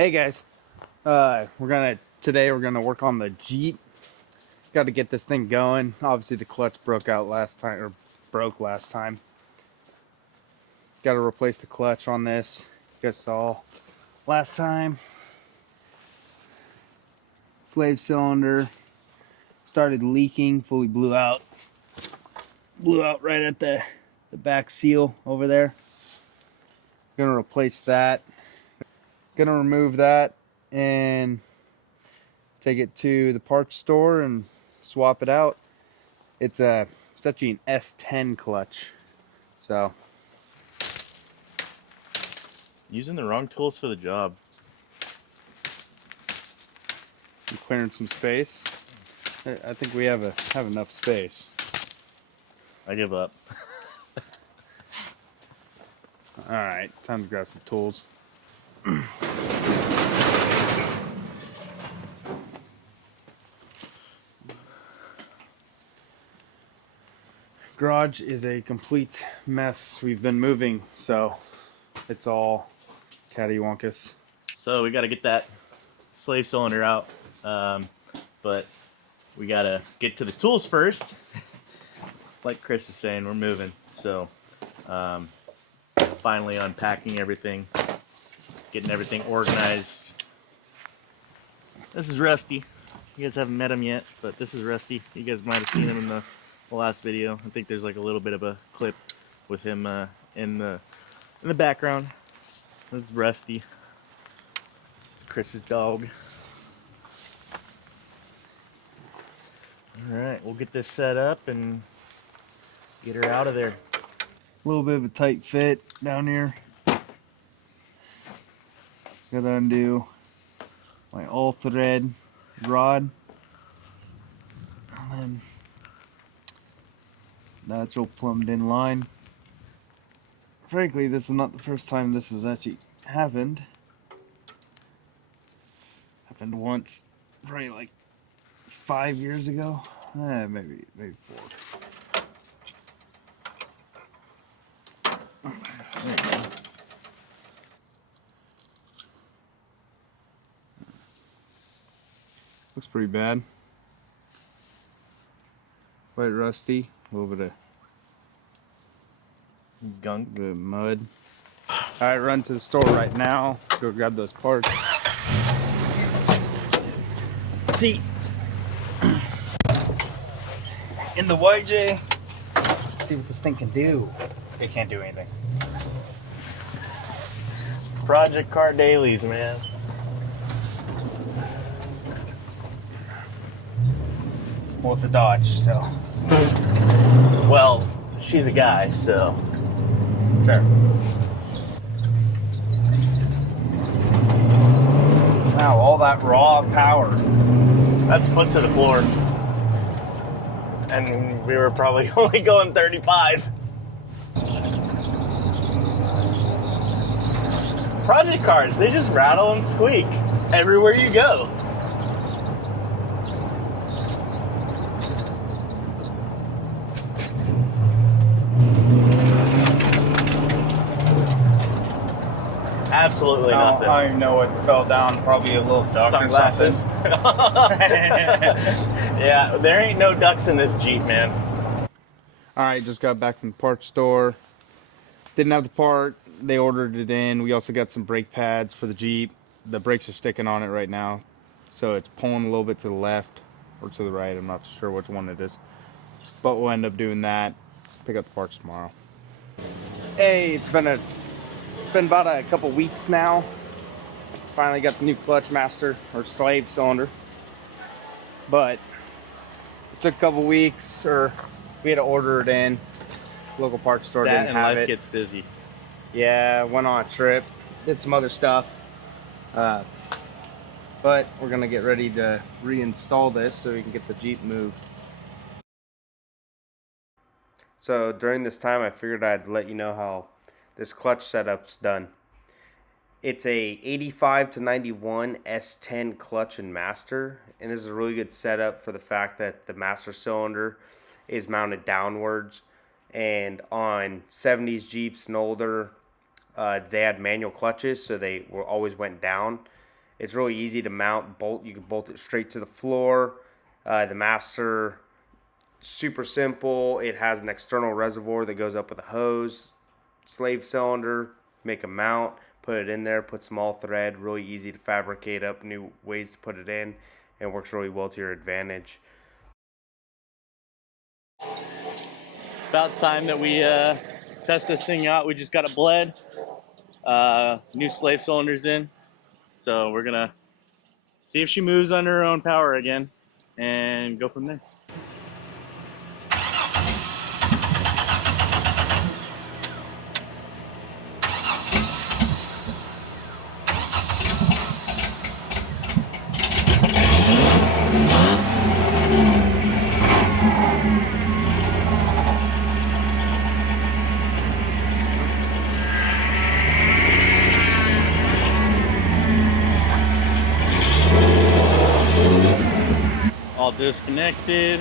Hey guys, today we're gonna work on the Jeep. Got to get this thing going. Obviously the clutch broke last time. Got to replace the clutch on this. You guys saw last time. Slave cylinder started leaking, fully blew out. Blew out right at the back seal over there. Gonna replace that. Gonna remove that and take it to the parts store and swap it out. It's actually an S10 clutch. So using the wrong tools for the job. I'm clearing some space. I think we have enough space. I give up. All right, time to grab some tools. Garage is a complete mess. We've been moving, so it's all cattywampus. So we got to get that slave cylinder out, but we got to get to the tools first. Like Chris is saying, we're moving, so finally unpacking everything, getting everything organized. This is Rusty. You guys haven't met him yet, but this is Rusty. You guys might have seen him in the last video. I think there's like a little bit of a clip with him in the background. That's Rusty. It's Chris's dog. All right, we'll get this set up and get her out of there. A little bit of a tight fit down here. Gotta undo my all thread rod. And then that's all plumbed in line. Frankly, this is not the first time this has actually happened. Happened once, probably like 5 years ago. Maybe 4. Looks pretty bad. Quite rusty. A little bit of Gunk. the mud. Alright, run to the store right now. Go grab those parts. See, in the YJ, see what this thing can do. It can't do anything. Project car dailies, man. Well, it's a Dodge, so. Well, she's a guy, so. Fair. Wow, all that raw power. That's foot to the floor. And we were probably only going 35. Project cars, they just rattle and squeak everywhere you go. Absolutely nothing. I don't even know what fell down. Probably a little duck Sunglasses. or something. Yeah, there ain't no ducks in this Jeep, man. Alright, just got back from the parts store. Didn't have the part. They ordered it in. We also got some brake pads for the Jeep. The brakes are sticking on it right now. So it's pulling a little bit to the left or to the right. I'm not sure which one it is. But we'll end up doing that. Pick up the parts tomorrow. Hey, it's been about a couple weeks now. Finally got the new clutch master or slave cylinder. But it took a couple weeks, or we had to order it in. Local parts store That didn't and have life it. gets busy. Yeah, went on a trip, did some other stuff. But we're gonna get ready to reinstall this so we can get the Jeep moved. So during this time, I figured I'd let you know how this clutch setup's done. It's a 85 to 91 S10 clutch and master, and this is a really good setup for the fact that the master cylinder is mounted downwards, and on 70s Jeeps and older, they had manual clutches, so they always went down. It's really easy to mount, bolt. You can bolt it straight to the floor. The master, super simple. It has an external reservoir that goes up with a hose, slave cylinder, make a mount, put it in there, put some all thread. Really easy to fabricate up new ways to put it in, and works really well to your advantage. It's about time that we test this thing out. We just got it bled. New slave cylinders in. So we're gonna see if she moves under her own power again and go from there. All disconnected.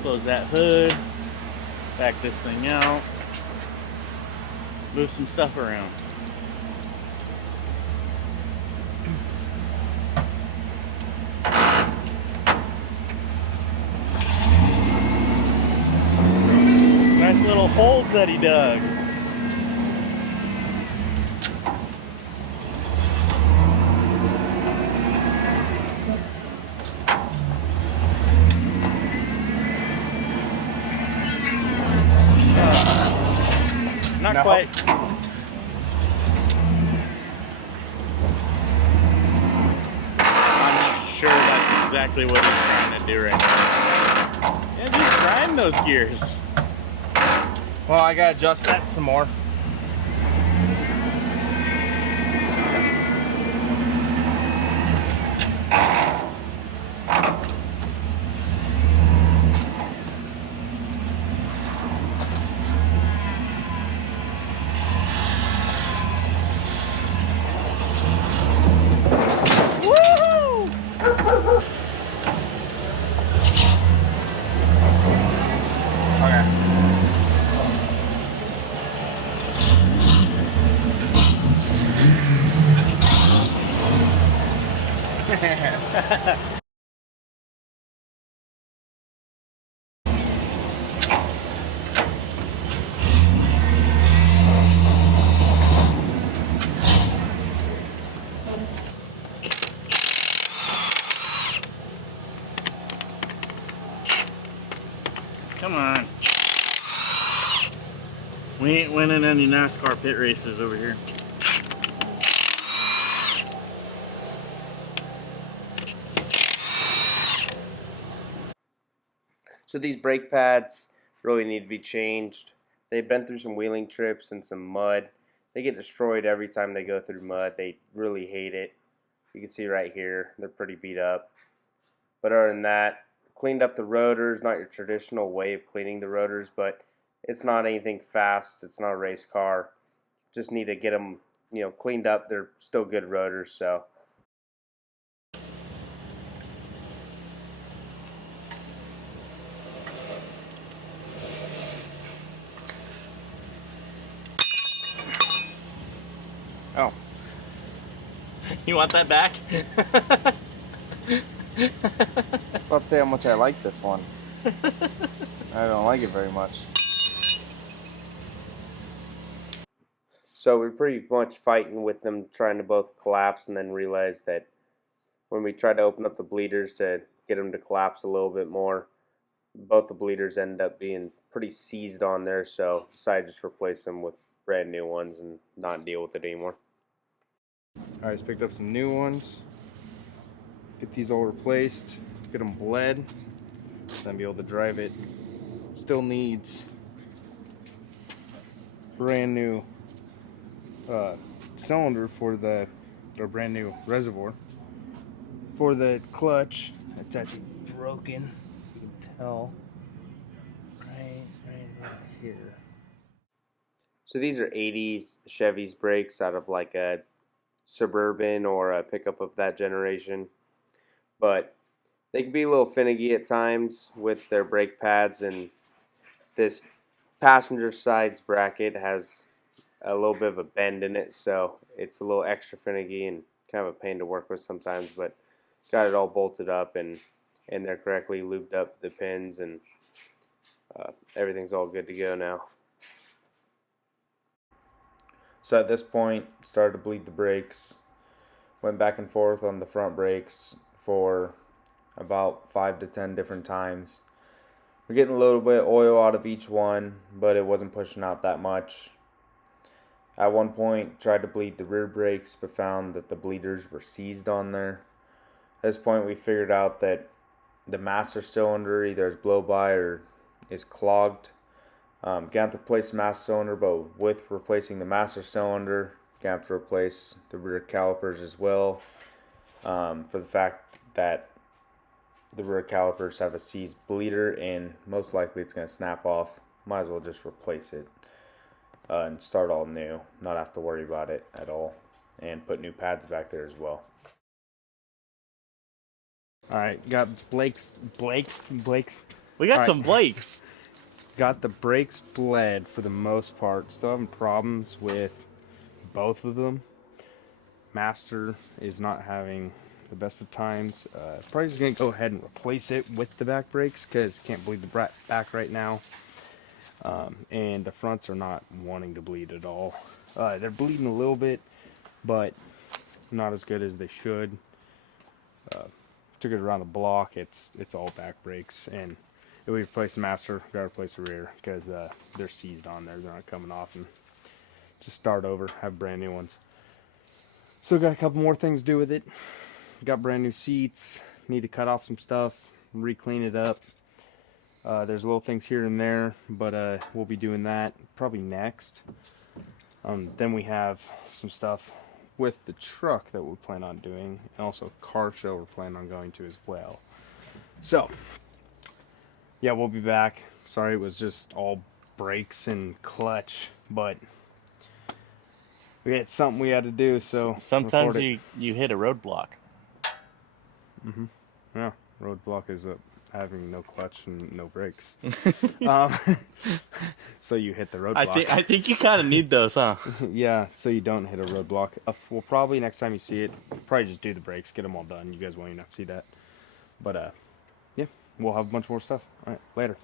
Close that hood. Back this thing out. Move some stuff around. Nice little holes that he dug. Not quite. I'm not sure that's exactly what he's trying to do right now. Yeah, just grind those gears. Well, I gotta adjust that some more. Come on. We ain't winning any NASCAR pit races over here. So these brake pads really need to be changed. They've been through some wheeling trips and some mud. They get destroyed every time they go through mud. They really hate it. You can see right here, they're pretty beat up. But other than that, cleaned up the rotors, not your traditional way of cleaning the rotors, but it's not anything fast. It's not a race car. Just need to get them, cleaned up. They're still good rotors, so. Oh. You want that back? Let's say how much I like this one. I don't like it very much. So we're pretty much fighting with them, trying to both collapse, and then realize that when we tried to open up the bleeders to get them to collapse a little bit more, both the bleeders end up being pretty seized on there, so decided to just replace them with brand new ones and not deal with it anymore. Alright, just picked up some new ones. Get these all replaced. Get them bled. Then be able to drive it. Still needs brand new cylinder for the, or brand new reservoir for the clutch. It's actually broken. You can tell right here. So these are 80s Chevy's brakes out of like a Suburban or a pickup of that generation. But they can be a little finicky at times with their brake pads, and this passenger sides bracket has a little bit of a bend in it, so it's a little extra finicky, and kind of a pain to work with sometimes, but got it all bolted up and in there correctly, lubed up the pins, and everything's all good to go now. So at this point, started to bleed the brakes. Went back and forth on the front brakes for about 5 to 10 different times. We're getting a little bit of oil out of each one, but it wasn't pushing out that much. At one point, tried to bleed the rear brakes, but found that the bleeders were seized on there. At this point, we figured out that the master cylinder either is blow by or is clogged. Gonna have to replace the master cylinder, but with replacing the master cylinder, gonna have to replace the rear calipers as well, for the fact that the rear calipers have a seized bleeder and most likely it's gonna snap off. Might as well just replace it and start all new, not have to worry about it at all, and put new pads back there as well. All right, got Blake's. We got All some right. Blakes. Got the brakes bled for the most part. Still having problems with both of them. Master is not having the best of times. Probably just gonna go ahead and replace it with the back brakes because can't bleed the back right now. And the fronts are not wanting to bleed at all. They're bleeding a little bit, but not as good as they should. Took it around the block. It's all back brakes, and if we replace the master, gotta replace the rear because they're seized on there. They're not coming off, and just start over, have brand new ones. Still got a couple more things to do with it. Got brand new seats. Need to cut off some stuff, re-clean it up. There's little things here and there, but we'll be doing that probably next. Then we have some stuff with the truck that we plan on doing, and also a car show we're planning on going to as well. So, yeah, we'll be back. Sorry it was just all brakes and clutch, but we had something we had to do, so Sometimes you hit a roadblock. yeah, roadblock is having no clutch and no brakes. So you hit the roadblock. I think you kind of need those, huh? Yeah, so you don't hit a roadblock. We'll probably, next time you see it, probably just do the brakes, get them all done. You guys won't even have to see that. But, yeah, we'll have a bunch more stuff. All right, later.